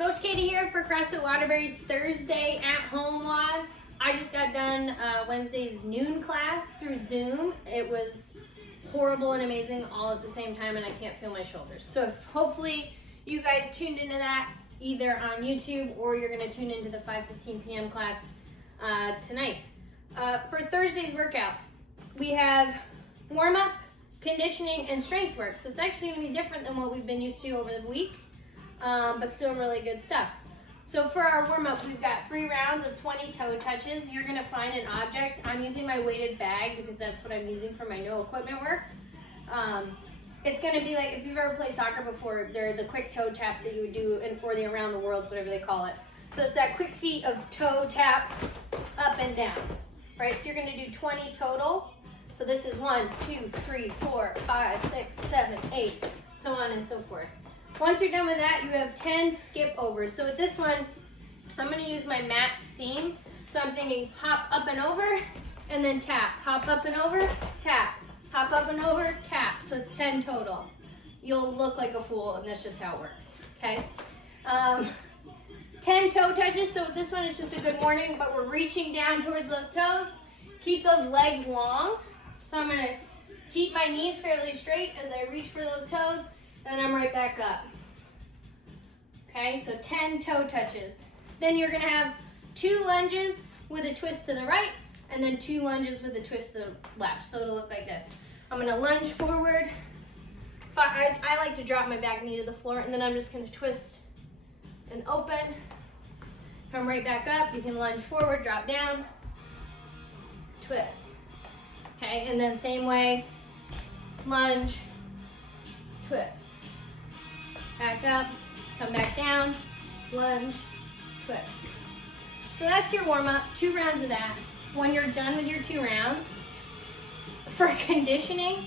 Coach Katie here for CrossFit Waterbury's Thursday at home WOD. I just got done Wednesday's noon class through Zoom. It was horrible and amazing all at the same time, and I can't feel my shoulders. So hopefully you guys tuned into that either on YouTube or you're going to tune into the 5:15 p.m. class tonight. For Thursday's workout, we have warm-up, conditioning, and strength work. So it's actually going to be different than what we've been used to over the week, but still really good stuff. So for our warm-up, we've got 3 rounds of 20 toe touches. You're going to find an object. I'm using my weighted bag because that's what I'm using for my no equipment work. It's going to be like, if you've ever played soccer before, they're the quick toe taps that you would do, or the around the world, whatever they call it. So it's that quick feet of toe tap up and down, right? So you're going to do 20 total. So this is 1, 2, 3, 4, 5, 6, 7, 8, so on and so forth. Once you're done with that, you have 10 skip overs. So with this one, I'm going to use my mat seam. So I'm thinking hop up and over, and then tap. Hop up and over, tap. Hop up and over, tap. So it's 10 total. You'll look like a fool, and that's just how it works, okay? 10 toe touches. So with this one, it's just a good morning, but we're reaching down towards those toes. Keep those legs long. So I'm going to keep my knees fairly straight as I reach for those toes, and I'm right back up. Okay, so 10 toe touches. Then you're going to have 2 lunges with a twist to the right, and then 2 lunges with a twist to the left. So it'll look like this. I'm going to lunge forward. I like to drop my back knee to the floor, and then I'm just going to twist and open. Come right back up. You can lunge forward, drop down, twist. Okay, and then same way, lunge, twist. Back up, come back down, lunge, twist. So that's your warm-up, 2 rounds of that. When you're done with your 2 rounds, for conditioning,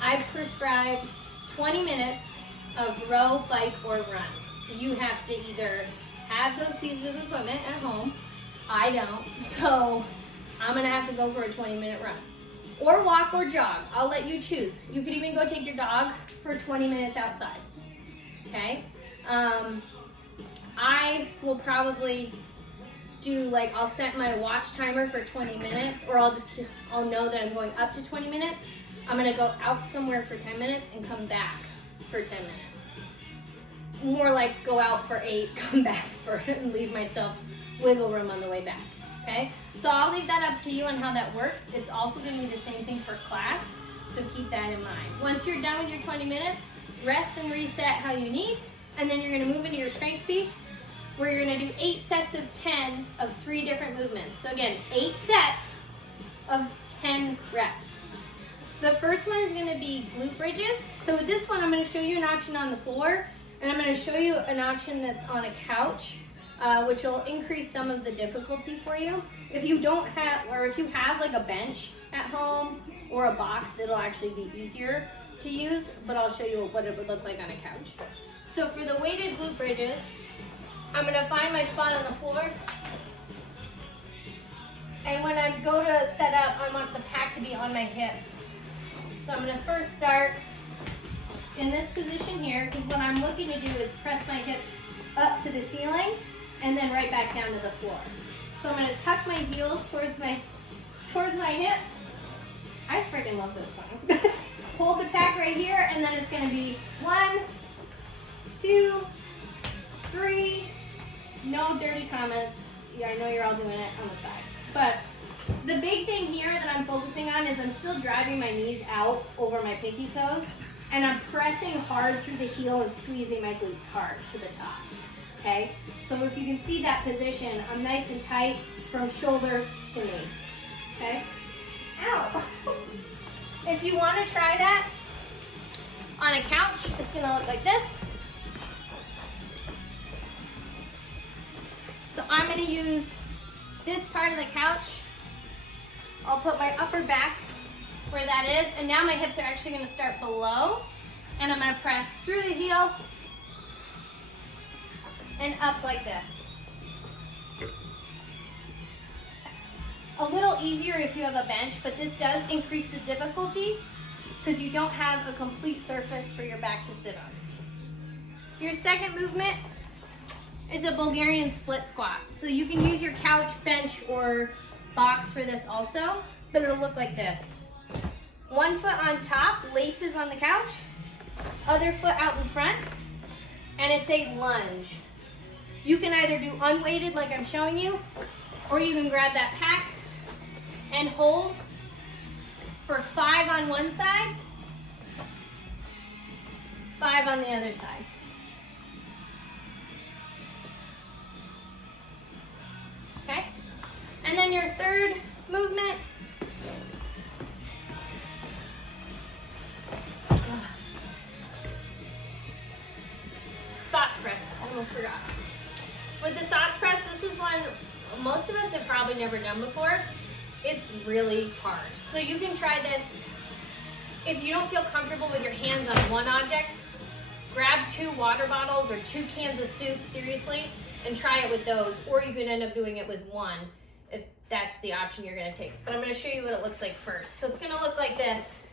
I've prescribed 20 minutes of row, bike, or run. So you have to either have those pieces of equipment at home. I don't, so I'm gonna have to go for a 20-minute run. Or walk or jog. I'll let you choose. You could even go take your dog for 20 minutes outside. Okay? I will probably do, like, I'll set my watch timer for 20 minutes, or I'll know that I'm going up to 20 minutes. I'm gonna go out somewhere for 10 minutes and come back for 10 minutes. More like go out for 8, come back for it, and leave myself wiggle room on the way back. Okay, so I'll leave that up to you on how that works. It's also going to be the same thing for class, so keep that in mind. Once you're done with your 20 minutes, rest and reset how you need, and then you're going to move into your strength piece, where you're going to do 8 sets of 10 of 3 different movements. So again, 8 sets of 10 reps. The first one is going to be glute bridges. So with this one, I'm going to show you an option on the floor, and I'm going to show you an option that's on a couch. Which will increase some of the difficulty for you. If you don't have, or if you have like a bench at home or a box, it'll actually be easier to use, but I'll show you what it would look like on a couch. So for the weighted glute bridges, I'm gonna find my spot on the floor. And when I go to set up, I want the pack to be on my hips. So I'm gonna first start in this position here, because what I'm looking to do is press my hips up to the ceiling, and then right back down to the floor. So I'm gonna tuck my heels towards my hips. I freaking love this song. Hold the pack right here, and then it's gonna be 1, 2, 3. No dirty comments. Yeah, I know you're all doing it on the side. But the big thing here that I'm focusing on is I'm still driving my knees out over my pinky toes, and I'm pressing hard through the heel and squeezing my glutes hard to the top. Okay, so if you can see that position, I'm nice and tight from shoulder to knee. Okay, ow. If you want to try that on a couch, it's going to look like this. So I'm going to use this part of the couch. I'll put my upper back where that is, and now my hips are actually going to start below, and I'm going to press through the heel and up like this. A little easier if you have a bench, but this does increase the difficulty because you don't have a complete surface for your back to sit on. Your second movement is a Bulgarian split squat. So you can use your couch, bench, or box for this also, but it'll look like this. One foot on top, laces on the couch, other foot out in front, and it's a lunge. You can either do unweighted like I'm showing you, or you can grab that pack and hold for 5 on one side, 5 on the other side. Okay? And then your third movement, SOTS press. Almost forgot. With the SOTS press, this is one most of us have probably never done before. It's really hard. So you can try this. If you don't feel comfortable with your hands on one object, grab 2 water bottles or 2 cans of soup, seriously, and try it with those. Or you can end up doing it with one if that's the option you're gonna take. But I'm gonna show you what it looks like first. So it's gonna look like this.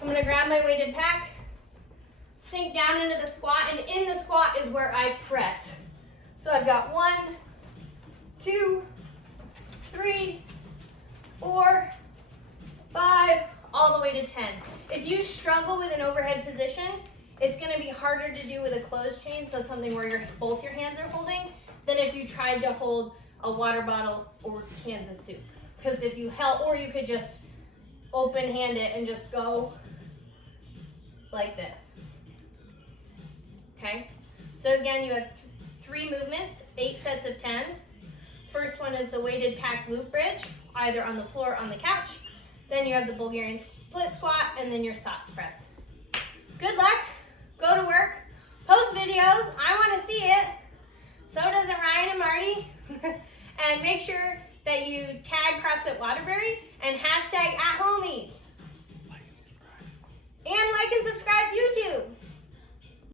I'm gonna grab my weighted pack, sink down into the squat, and in the squat is where I press. So I've got 1, 2, 3, 4, 5, all the way to 10. If you struggle with an overhead position, it's gonna be harder to do with a closed chain, so something where both your hands are holding, than if you tried to hold a water bottle or cans of soup. Because if you held, or you could just open hand it and just go like this. Okay? So again, you have 3 movements, 8 sets of 10. First one is the weighted pack loop bridge, either on the floor or on the couch. Then you have the Bulgarian split squat, and then your SOTS press. Good luck, go to work, post videos, I wanna see it. So does Ryan and Marty. And make sure that you tag CrossFit Waterbury and hashtag @HOMies.